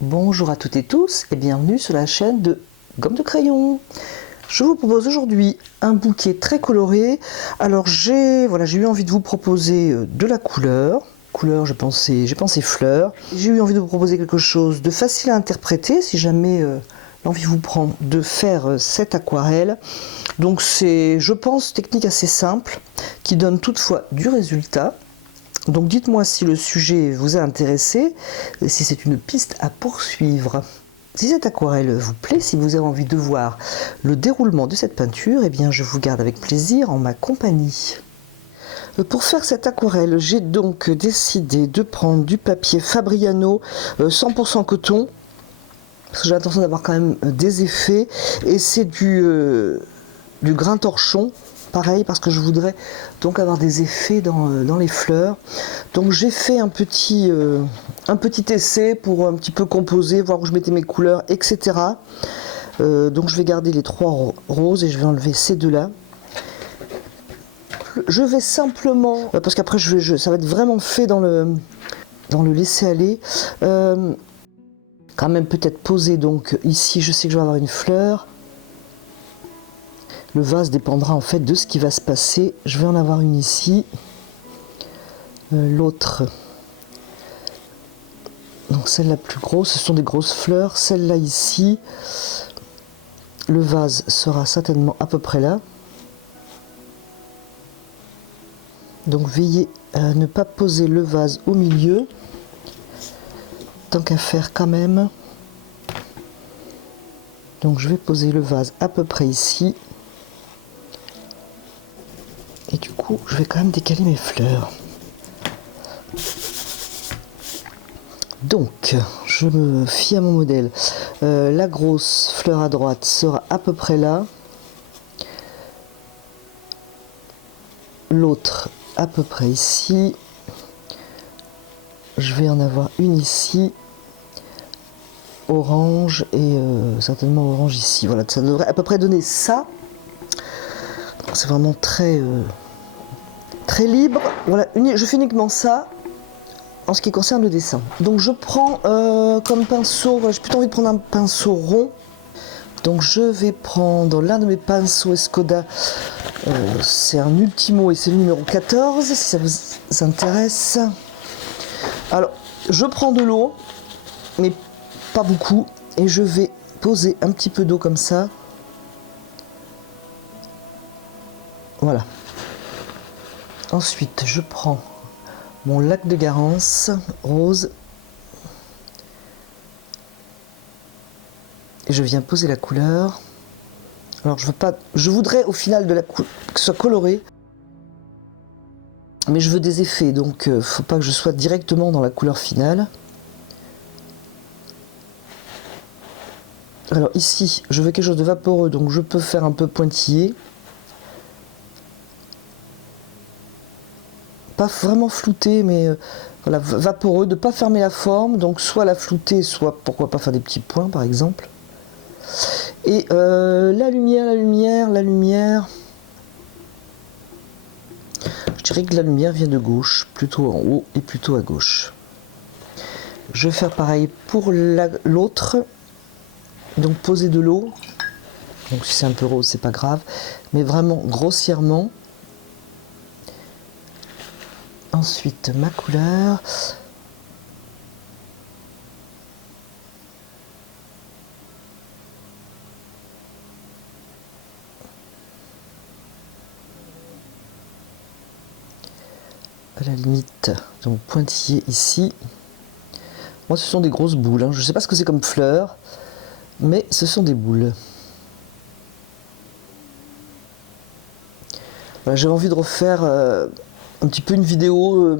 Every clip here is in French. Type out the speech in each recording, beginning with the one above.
Bonjour à toutes et tous et bienvenue sur la chaîne de Gomme de Crayon. Je vous propose aujourd'hui un bouquet très coloré. Alors j'ai eu envie de vous proposer de la couleur. J'ai pensé fleurs. J'ai eu envie de vous proposer quelque chose de facile à interpréter si jamais l'envie vous prend de faire cette aquarelle. Donc c'est, je pense, technique assez simple qui donne toutefois du résultat. Donc dites-moi si le sujet vous a intéressé et si c'est une piste à poursuivre. Si cette aquarelle vous plaît, si vous avez envie de voir le déroulement de cette peinture, eh bien je vous garde avec plaisir en ma compagnie. Pour faire cette aquarelle, j'ai donc décidé de prendre du papier Fabriano 100% coton, parce que j'ai l'intention d'avoir quand même des effets, et c'est du grain torchon. Pareil, parce que je voudrais donc avoir des effets dans les fleurs. Donc j'ai fait un petit essai pour un petit peu composer, voir où je mettais mes couleurs, etc. Donc je vais garder les trois roses et je vais enlever ces deux-là. Je vais simplement, parce qu'après ça va être vraiment fait dans le laisser-aller. Quand même peut-être poser, donc ici je sais que je vais avoir une fleur. Le vase dépendra en fait de ce qui va se passer. Je vais en avoir une ici. L'autre, donc celle la plus grosse, ce sont des grosses fleurs. Celle-là ici, le vase sera certainement à peu près là. Donc veillez à ne pas poser le vase au milieu, tant qu'à faire quand même. Donc je vais poser le vase à peu près ici. Et du coup, je vais quand même décaler mes fleurs. Donc, je me fie à mon modèle. La grosse fleur à droite sera à peu près là. L'autre à peu près ici. Je vais en avoir une ici. Orange et certainement orange ici. Voilà, ça devrait à peu près donner ça. C'est vraiment très libre. Voilà, je fais uniquement ça en ce qui concerne le dessin. Donc je prends comme pinceau, j'ai plutôt envie de prendre un pinceau rond. Donc je vais prendre l'un de mes pinceaux Escoda. C'est un Ultimo et c'est le numéro 14 si ça vous intéresse. Alors je prends de l'eau, mais pas beaucoup, et je vais poser un petit peu d'eau comme ça. Voilà. Ensuite, je prends mon lac de Garance rose et je viens poser la couleur. Alors je voudrais au final que ce soit coloré, mais je veux des effets, donc faut pas que je sois directement dans la couleur finale. Alors ici, je veux quelque chose de vaporeux, donc je peux faire un peu pointillé. Pas vraiment flouté, mais voilà, vaporeux, de ne pas fermer la forme, donc soit la flouter, soit pourquoi pas faire des petits points par exemple. Et la lumière, je dirais que la lumière vient de gauche, plutôt en haut et plutôt à gauche. Je vais faire pareil pour l'autre, donc poser de l'eau, donc si c'est un peu rose c'est pas grave, mais vraiment grossièrement. Ensuite, ma couleur. À la limite, donc pointillé ici. Moi, ce sont des grosses boules. Hein. Je ne sais pas ce que c'est comme fleurs, mais ce sont des boules. Voilà, j'avais envie de refaire un petit peu une vidéo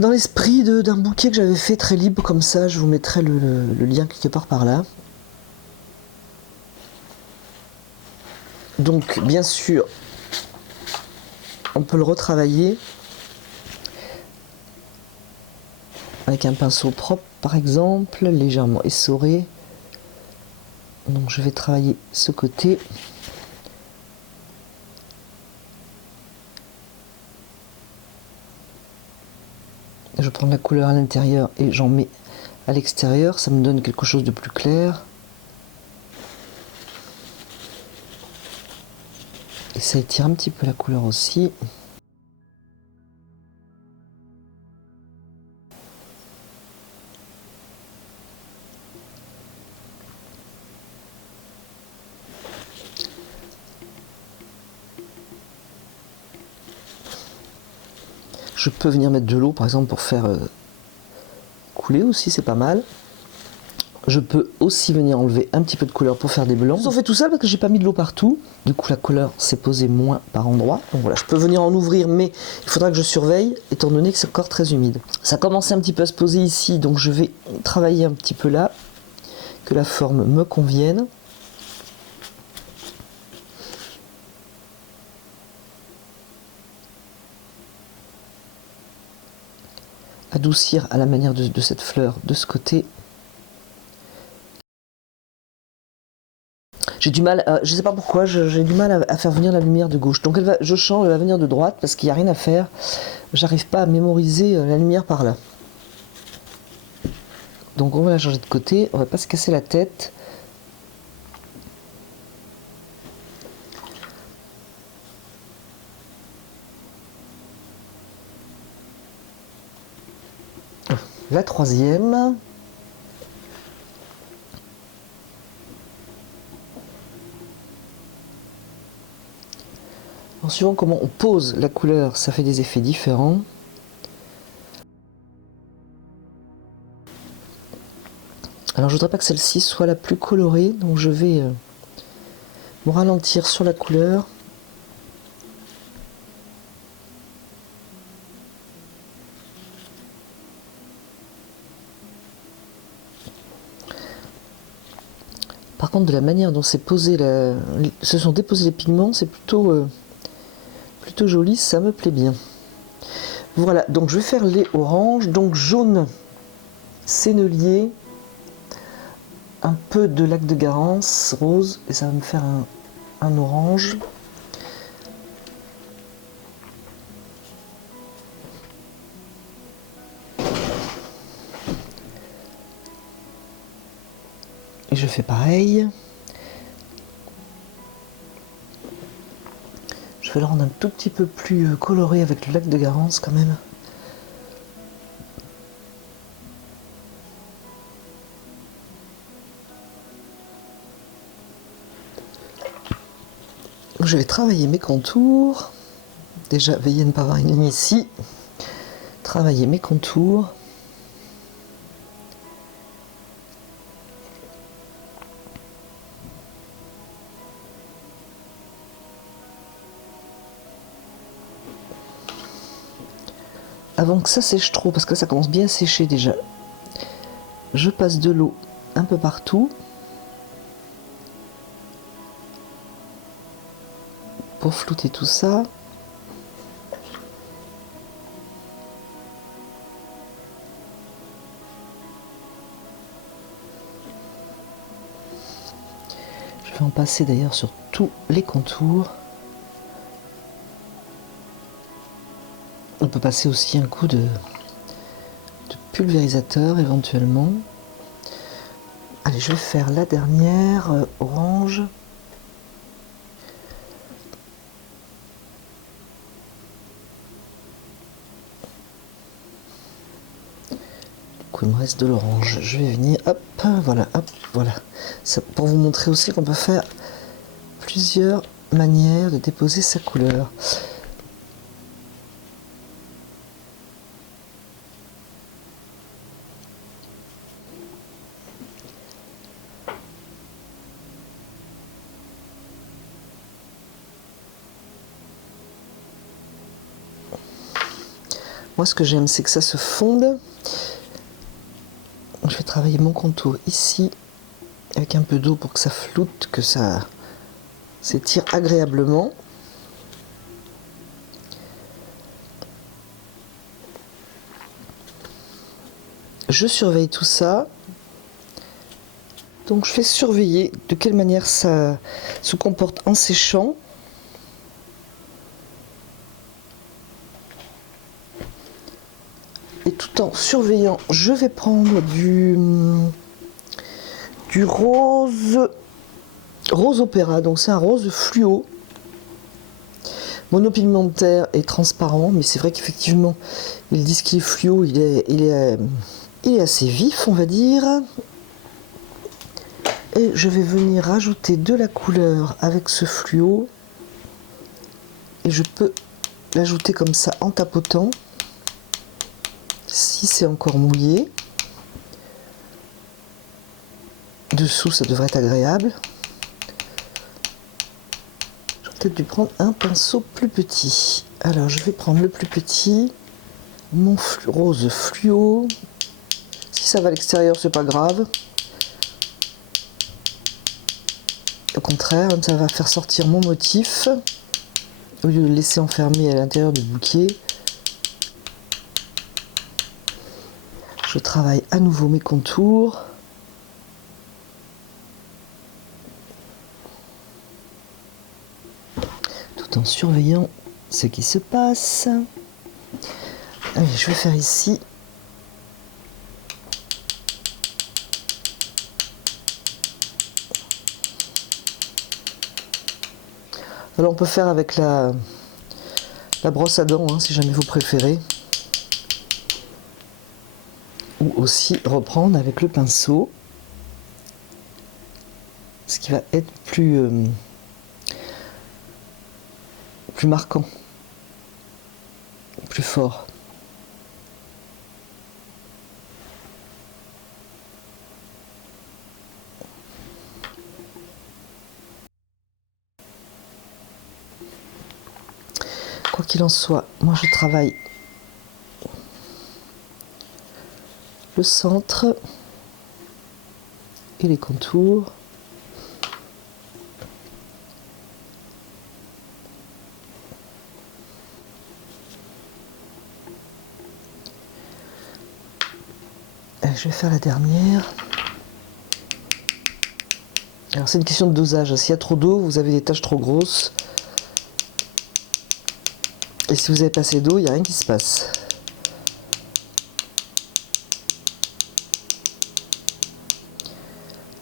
dans l'esprit d'un bouquet que j'avais fait très libre comme ça. Je vous mettrai le lien quelque part par là. Donc bien sûr, on peut le retravailler avec un pinceau propre par exemple, légèrement essoré. Donc je vais travailler ce côté. Je prends la couleur à l'intérieur et j'en mets à l'extérieur, ça me donne quelque chose de plus clair. Et ça étire un petit peu la couleur aussi. Je peux venir mettre de l'eau par exemple pour faire couler aussi, c'est pas mal. Je peux aussi venir enlever un petit peu de couleur pour faire des blancs. On fait tout ça parce que j'ai pas mis de l'eau partout. Du coup la couleur s'est posée moins par endroit. Donc voilà, je peux venir en ouvrir, mais il faudra que je surveille étant donné que c'est encore très humide. Ça commence un petit peu à se poser ici, donc je vais travailler un petit peu là, que la forme me convienne. Adoucir à la manière de cette fleur de ce côté. J'ai du mal, je sais pas pourquoi, j'ai du mal à faire venir la lumière de gauche. Donc je change, elle va venir de droite parce qu'il n'y a rien à faire. J'arrive pas à mémoriser la lumière par là. Donc on va la changer de côté, on va pas se casser la tête. La troisième. En suivant comment on pose la couleur, ça fait des effets différents. Alors je voudrais pas que celle-ci soit la plus colorée, donc je vais me ralentir sur la couleur. Par contre, de la manière dont c'est posé, se sont déposés les pigments, c'est plutôt joli, ça me plaît bien. Voilà, donc je vais faire les oranges, donc jaune, sennelier, un peu de lac de Garance, rose, et ça va me faire un orange. Et je fais pareil. Je vais le rendre un tout petit peu plus coloré avec le lac de Garance quand même. Je vais travailler mes contours. Déjà, veillez à ne pas avoir une ligne ici. Travailler mes contours. Avant que ça sèche trop, parce que ça commence bien à sécher déjà, je passe de l'eau un peu partout pour flouter tout ça. Je vais en passer d'ailleurs sur tous les contours. On peut passer aussi un coup de pulvérisateur éventuellement. Allez, je vais faire la dernière, orange. Du coup, il me reste de l'orange. Je vais venir, hop, voilà, hop, voilà. Ça, pour vous montrer aussi qu'on peut faire plusieurs manières de déposer sa couleur. Moi, ce que j'aime, c'est que ça se fonde. Je vais travailler mon contour ici, avec un peu d'eau pour que ça floute, que ça s'étire agréablement. Je surveille tout ça. Donc je vais surveiller de quelle manière ça se comporte en séchant. Et tout en surveillant, je vais prendre du rose opéra. Donc c'est un rose fluo, monopigmentaire et transparent. Mais c'est vrai qu'effectivement, ils disent qu'il est fluo, il est assez vif, on va dire. Et je vais venir rajouter de la couleur avec ce fluo. Et je peux l'ajouter comme ça en tapotant. Si c'est encore mouillé. Dessous, ça devrait être agréable. J'aurais peut-être dû prendre un pinceau plus petit. Alors, je vais prendre le plus petit. Mon rose fluo. Si ça va à l'extérieur, c'est pas grave. Au contraire, ça va faire sortir mon motif. Au lieu de le laisser enfermé à l'intérieur du bouquet. Je travaille à nouveau mes contours. Tout en surveillant ce qui se passe. Allez, je vais faire ici. Alors on peut faire avec la brosse à dents, hein, si jamais vous préférez. Ou aussi reprendre avec le pinceau. Ce qui va être plus marquant. Plus fort. Quoi qu'il en soit, moi je travaille le centre et les contours. Et je vais faire la dernière. Alors c'est une question de dosage. S'il y a trop d'eau, vous avez des taches trop grosses. Et si vous avez pas assez d'eau, il n'y a rien qui se passe.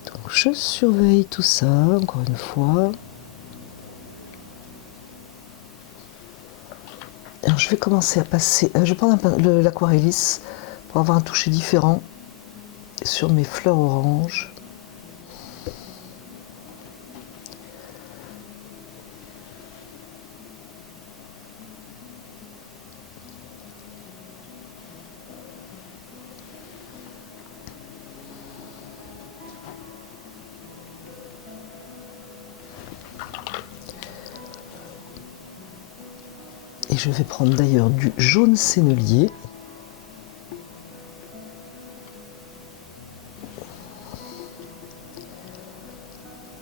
Donc je surveille tout ça, encore une fois. Alors je vais commencer à passer... je vais prendre l'aquarellis pour avoir un toucher différent sur mes fleurs oranges. Et je vais prendre d'ailleurs du jaune sennelier.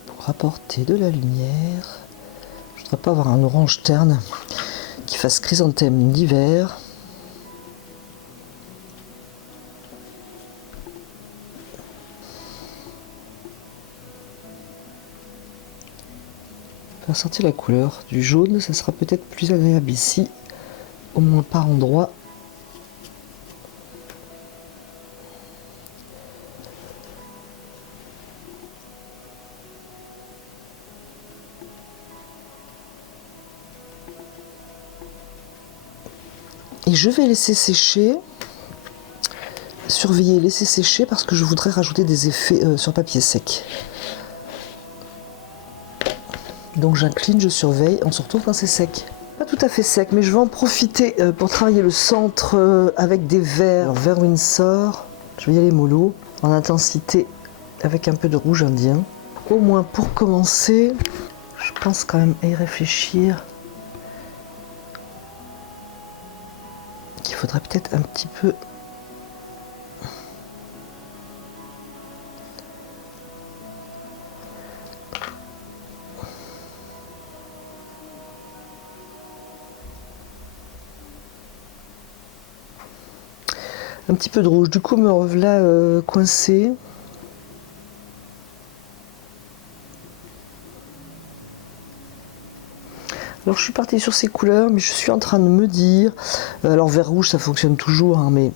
Pour apporter de la lumière. Je ne voudrais pas avoir un orange terne qui fasse chrysanthème d'hiver. Faire sortir la couleur du jaune, ça sera peut-être plus agréable ici, au moins par endroit. Et je vais laisser sécher, surveiller, laisser sécher parce que je voudrais rajouter des effets sur papier sec. Donc j'incline, je surveille, on se retrouve quand c'est sec. Pas tout à fait sec, mais je vais en profiter pour travailler le centre avec des verts. Vert Windsor, je vais y aller mollo, en intensité avec un peu de rouge indien. Au moins pour commencer, je pense quand même à y réfléchir. Qu'il faudrait peut-être un petit peu... un petit peu de rouge. Du coup, me revoilà coincé. Alors, je suis partie sur ces couleurs, mais je suis en train de me dire... alors, vert rouge, ça fonctionne toujours, hein, mais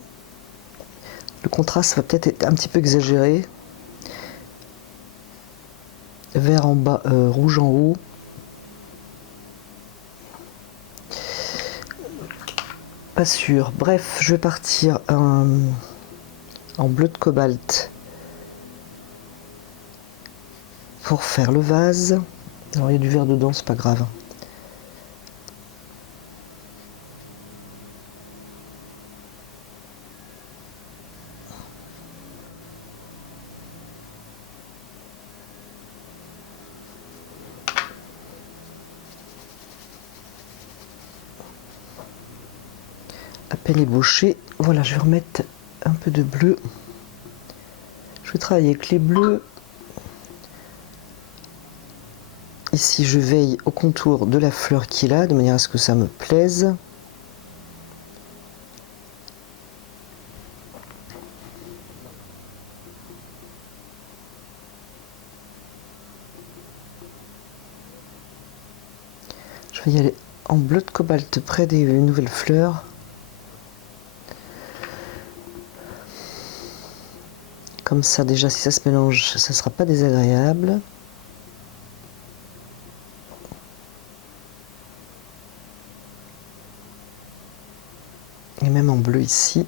Le contraste va peut-être être un petit peu exagéré. Vert en bas, rouge en haut. Pas sûr. Bref, je vais partir en bleu de cobalt pour faire le vase. Alors il y a du vert dedans, c'est pas grave. À peine ébauché. Voilà, je vais remettre un peu de bleu. Je vais travailler avec les bleus. Ici, je veille au contour de la fleur qui est là, de manière à ce que ça me plaise. Je vais y aller en bleu de cobalt près des nouvelles fleurs. Comme ça, déjà, si ça se mélange, ça ne sera pas désagréable. Et même en bleu ici.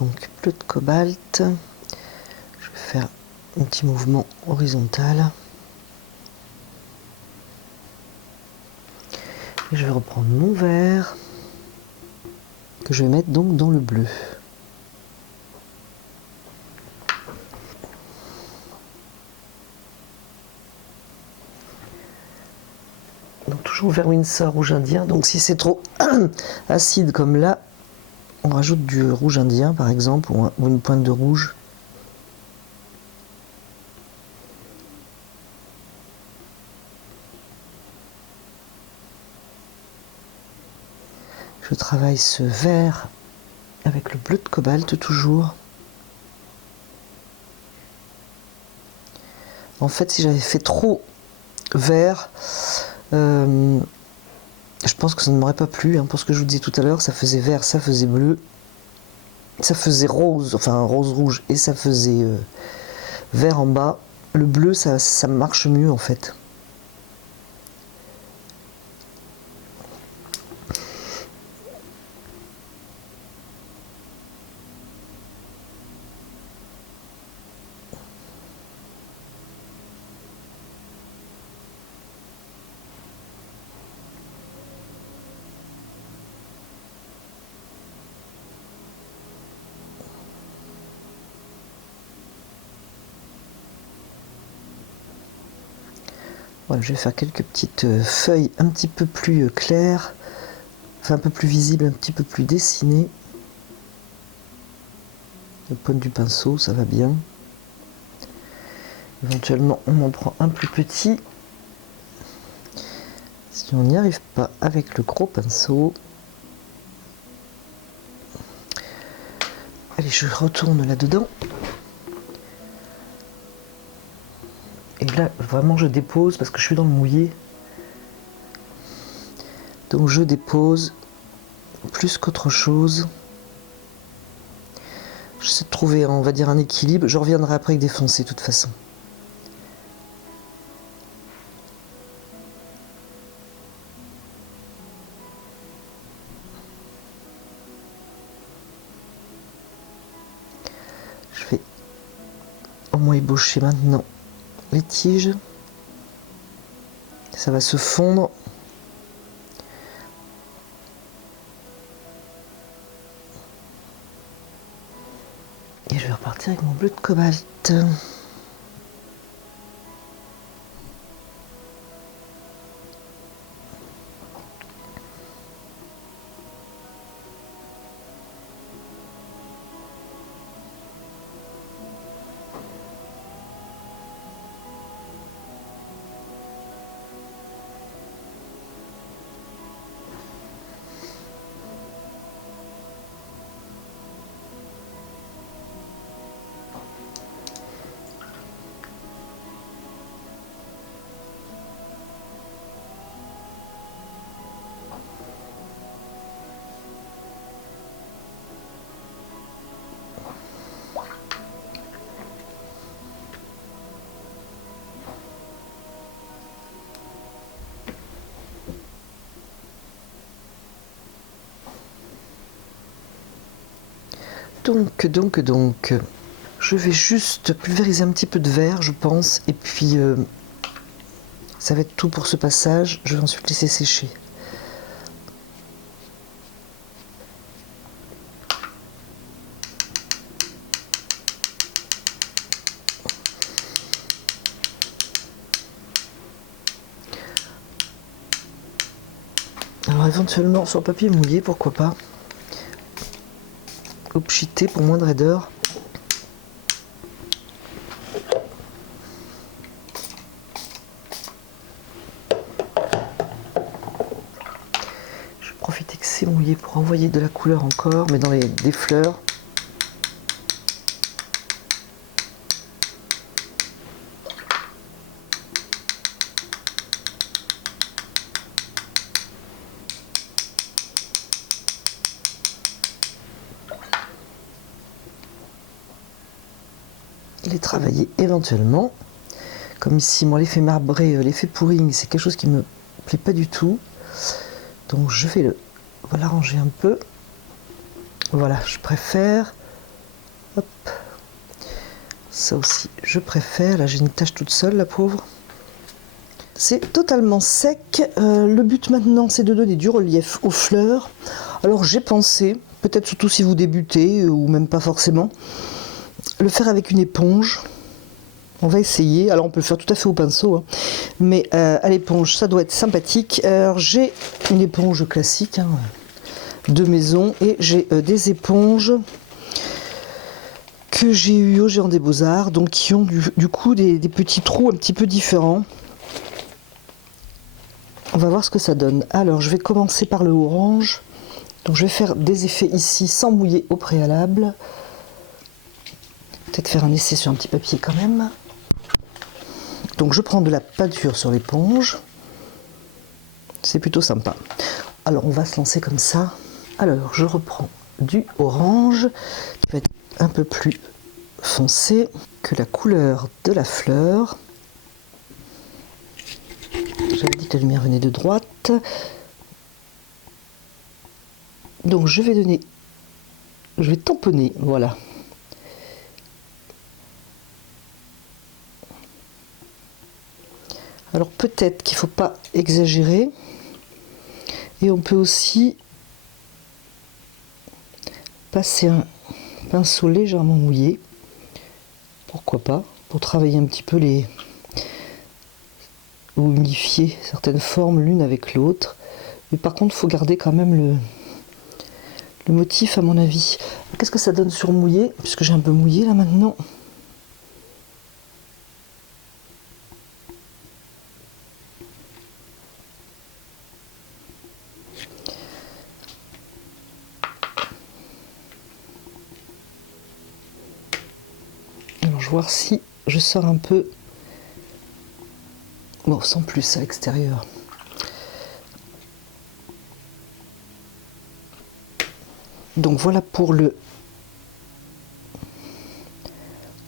Donc bleu de cobalt. Je vais faire un petit mouvement horizontal. Et je vais reprendre mon vert que je vais mettre donc dans le bleu. Donc toujours vert Winsor, rouge indien. Donc si c'est trop acide comme là, on rajoute du rouge indien par exemple, ou une pointe de rouge. Je travaille ce vert avec le bleu de cobalt toujours. En fait, si j'avais fait trop vert, je pense que ça ne m'aurait pas plu. Pour ce que je vous disais tout à l'heure, ça faisait vert, ça faisait bleu, ça faisait rose, enfin rose-rouge, et ça faisait vert en bas. Le bleu, ça marche mieux en fait. Voilà, je vais faire quelques petites feuilles un petit peu plus claires, enfin un peu plus visibles, un petit peu plus dessinées. La pointe du pinceau, ça va bien. Éventuellement, on en prend un plus petit. Si on n'y arrive pas avec le gros pinceau. Allez, je retourne là-dedans. Et là, vraiment, je dépose parce que je suis dans le mouillé. Donc, je dépose plus qu'autre chose. J'essaie de trouver, on va dire, un équilibre. Je reviendrai après avec des foncés, de toute façon. Je vais au moins ébaucher maintenant les tiges. Ça va se fondre. Et je vais repartir avec mon bleu de cobalt. Donc, je vais juste pulvériser un petit peu de verre, je pense, et puis ça va être tout pour ce passage. Je vais ensuite laisser sécher. Alors éventuellement sur le papier mouillé, pourquoi pas. Ou pchité pour moins de raideur. Je vais profiter que c'est mouillé pour envoyer de la couleur encore, mais dans des fleurs. Les travailler éventuellement. Comme ici, moi, l'effet marbré, l'effet pouring, c'est quelque chose qui me plaît pas du tout. Donc je vais l'arranger un peu. Voilà, je préfère. Hop. Ça aussi, je préfère. Là, j'ai une tache toute seule, la pauvre. C'est totalement sec. Le but maintenant, c'est de donner du relief aux fleurs. Alors j'ai pensé, peut-être surtout si vous débutez, ou même pas forcément, le faire avec une éponge. On va essayer. Alors on peut le faire tout à fait au pinceau, hein. Mais à l'éponge, ça doit être sympathique. Alors j'ai une éponge classique, hein, de maison, et j'ai des éponges que j'ai eu au Géant des Beaux-Arts, donc qui ont du coup des petits trous un petit peu différents. On va voir ce que ça donne. Alors je vais commencer par le orange. Donc je vais faire des effets ici sans mouiller au préalable. Peut-être faire un essai sur un petit papier quand même. Donc je prends de la peinture sur l'éponge. C'est plutôt sympa. Alors on va se lancer comme ça. Alors je reprends du orange qui va être un peu plus foncé que la couleur de la fleur. J'avais dit que la lumière venait de droite. Donc je vais tamponner, voilà. Alors peut-être qu'il ne faut pas exagérer. Et on peut aussi passer un pinceau légèrement mouillé. Pourquoi pas, pour travailler un petit peu ou unifier certaines formes l'une avec l'autre. Mais par contre, il faut garder quand même le motif à mon avis. Qu'est-ce que ça donne sur mouillé? Puisque j'ai un peu mouillé là maintenant. Alors je vais voir si je sors un peu. Bon, sans plus à l'extérieur. Donc voilà pour le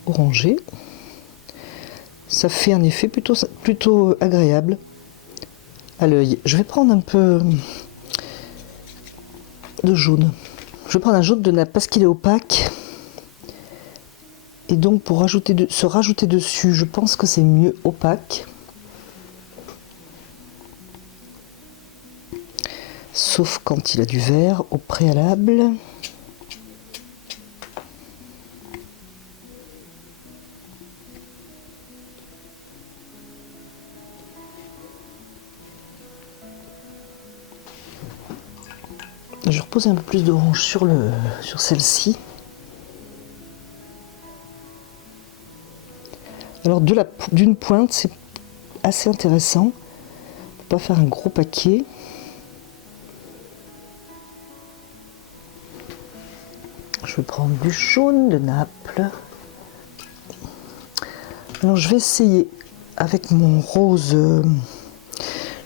orangé. Ça fait un effet plutôt agréable à l'œil. Je vais prendre un peu de jaune. Je vais prendre un jaune de nappe parce qu'il est opaque. Et donc pour se rajouter dessus, je pense que c'est mieux opaque. Sauf quand il a du vert au préalable. Je repose un peu plus d'orange sur celle-ci. Alors d'une pointe, c'est assez intéressant. Faut pas faire un gros paquet. Je vais prendre du jaune de Naples. Alors je vais essayer avec mon rose,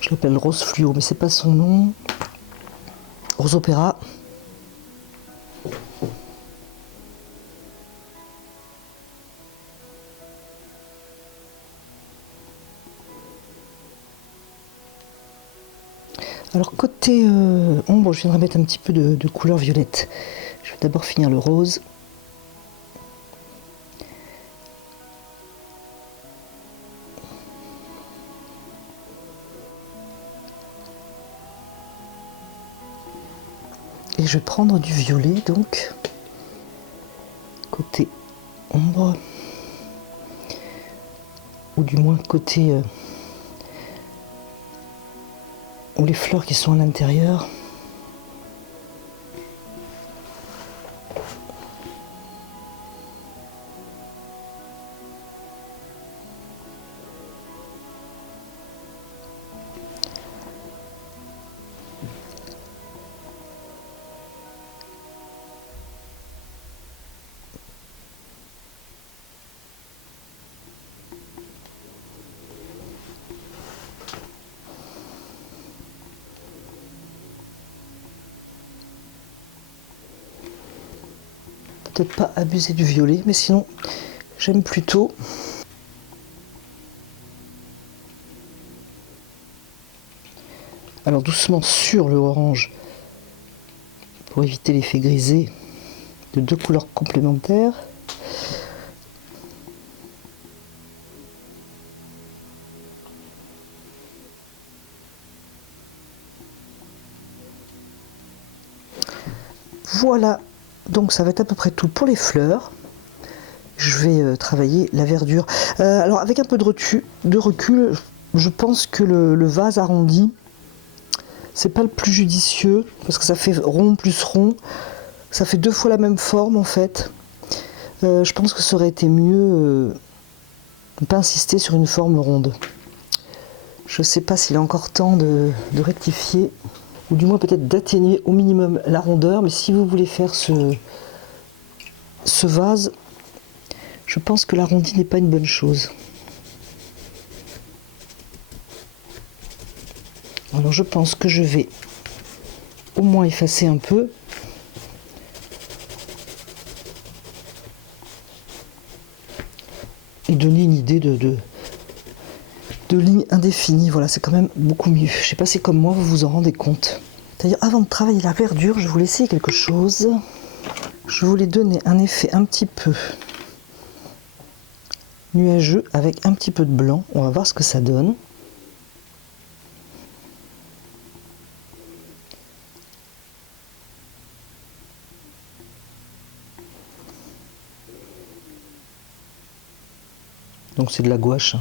je l'appelle rose fluo, mais c'est pas son nom. Rose opéra. Alors côté ombre, je viendrai mettre un petit peu de couleur violette. Je vais d'abord finir le rose. Et je vais prendre du violet, donc, côté ombre, ou du moins côté où les fleurs qui sont à l'intérieur. Peut-être pas abuser du violet, mais sinon j'aime plutôt. Alors doucement sur le orange pour éviter l'effet grisé de deux couleurs complémentaires. Voilà, donc ça va être à peu près tout pour les fleurs. Je vais travailler la verdure. Alors avec un peu de recul, je pense que le vase arrondi, c'est pas le plus judicieux, parce que ça fait rond plus rond. Ça fait deux fois la même forme en fait. Je pense que ça aurait été mieux de ne pas insister sur une forme ronde. Je ne sais pas s'il est encore temps de rectifier, ou du moins peut-être d'atténuer au minimum la rondeur, mais si vous voulez faire ce vase, je pense que l'arrondi n'est pas une bonne chose. Alors je pense que je vais au moins effacer un peu. Et donner une idée de ligne indéfinie. Voilà, c'est quand même beaucoup mieux. Je sais pas si comme moi vous vous en rendez compte. D'ailleurs, avant de travailler la verdure, je voulais essayer quelque chose. Je voulais donner un effet un petit peu nuageux avec un petit peu de blanc. On va voir ce que ça donne. Donc c'est de la gouache, hein.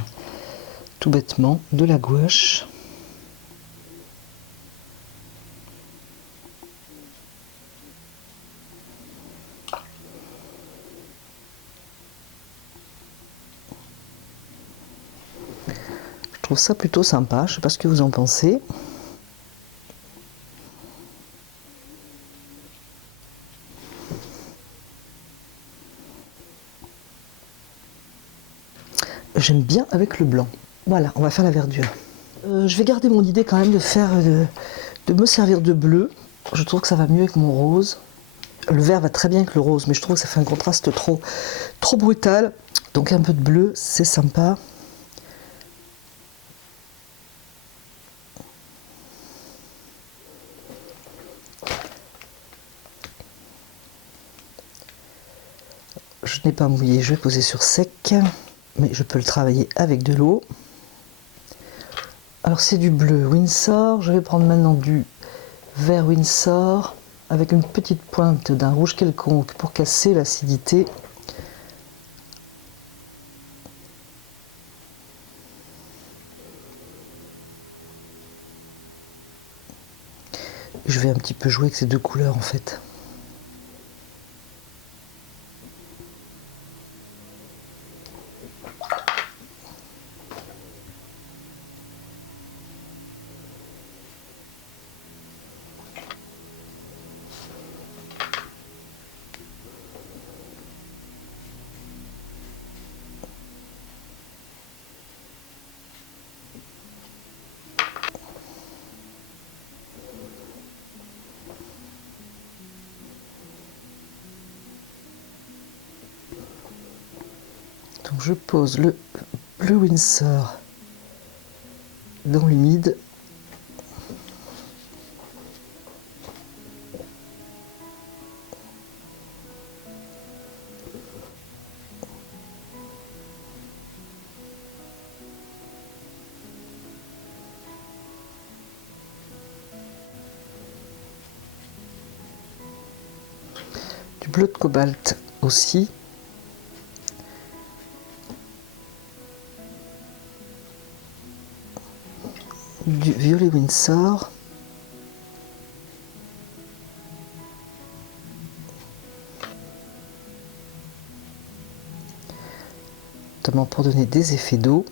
Tout bêtement, de la gouache. Je trouve ça plutôt sympa, je sais pas ce que vous en pensez. J'aime bien avec le blanc. Voilà, on va faire la verdure. Je vais garder mon idée quand même de me servir de bleu. Je trouve que ça va mieux avec mon rose. Le vert va très bien avec le rose, mais je trouve que ça fait un contraste trop brutal. Donc un peu de bleu, c'est sympa. Je n'ai pas mouillé, je vais poser sur sec, mais je peux le travailler avec de l'eau. Alors c'est du bleu Winsor, je vais prendre maintenant du vert Winsor avec une petite pointe d'un rouge quelconque pour casser l'acidité. Je vais un petit peu jouer avec ces deux couleurs en fait. Donc je pose le bleu Winsor dans l'humide. bleu de cobalt aussi. Du violet Winsor. Notamment pour donner des effets d'eau.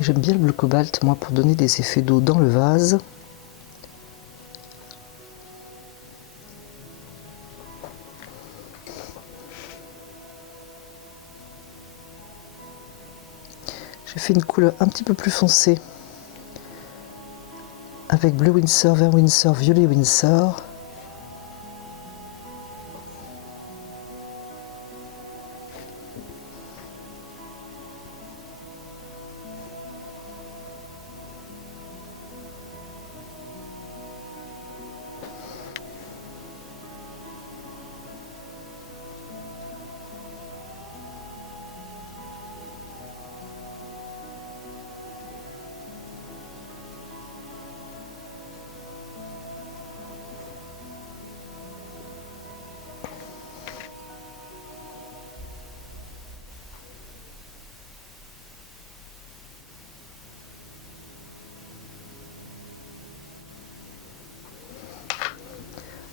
J'aime bien le bleu cobalt, moi, pour donner des effets d'eau dans le vase. J'ai fait une couleur un petit peu plus foncée avec bleu Winsor, vert Winsor, violet Winsor.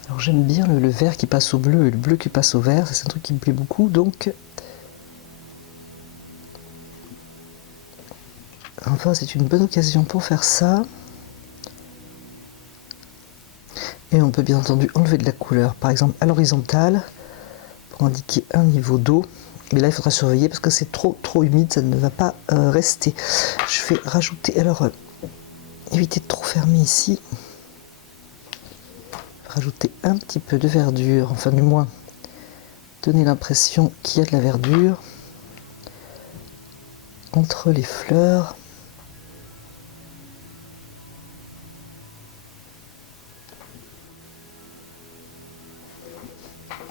Alors j'aime bien le vert qui passe au bleu et le bleu qui passe au vert, c'est un truc qui me plaît beaucoup, donc enfin c'est une bonne occasion pour faire ça. Et on peut bien entendu enlever de la couleur, par exemple à l'horizontale, pour indiquer un niveau d'eau. Mais là il faudra surveiller parce que c'est trop humide, ça ne va pas rester. Je vais rajouter, alors éviter de trop fermer ici. Rajouter un petit peu de verdure, enfin du moins donner l'impression qu'il y a de la verdure entre les fleurs.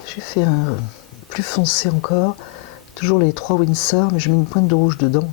J'ai fait un plus foncé encore, toujours les 3 Winsor, mais je mets une pointe de rouge dedans.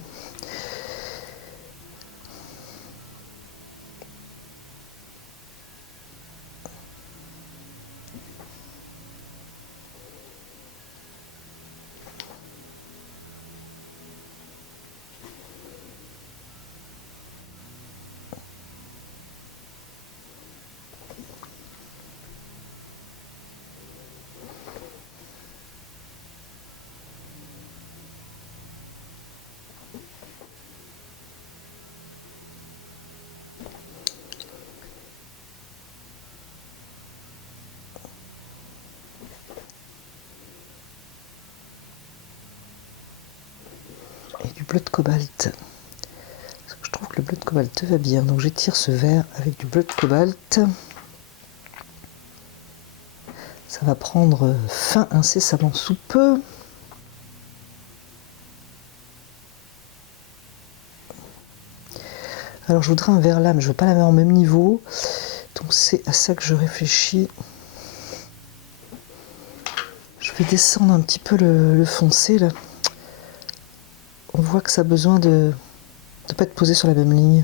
Et du bleu de cobalt. Je trouve que le bleu de cobalt va bien, donc j'étire ce vert avec du bleu de cobalt. Ça va prendre fin incessamment sous peu. Alors je voudrais un vert là, mais je ne veux pas la mettre au même niveau. Donc c'est à ça que je réfléchis. Je vais descendre un petit peu le foncé là. On voit que ça a besoin de ne pas être posé sur la même ligne.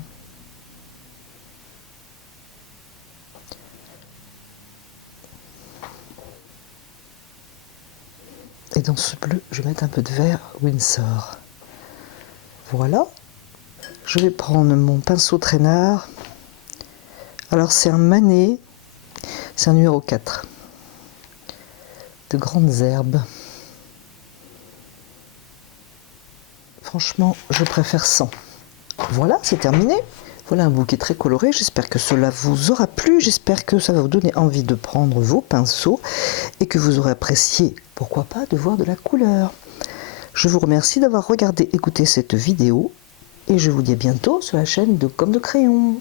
Et dans ce bleu, je vais mettre un peu de vert Winsor. Voilà. Je vais prendre mon pinceau traînard. Alors c'est un Manet, c'est un numéro 4. De grandes herbes. Franchement, je préfère 100. Voilà, c'est terminé. Voilà un bouquet très coloré. J'espère que cela vous aura plu. J'espère que ça va vous donner envie de prendre vos pinceaux et que vous aurez apprécié, pourquoi pas, de voir de la couleur. Je vous remercie d'avoir regardé, écouté cette vidéo et je vous dis à bientôt sur la chaîne de Gomme de Crayon.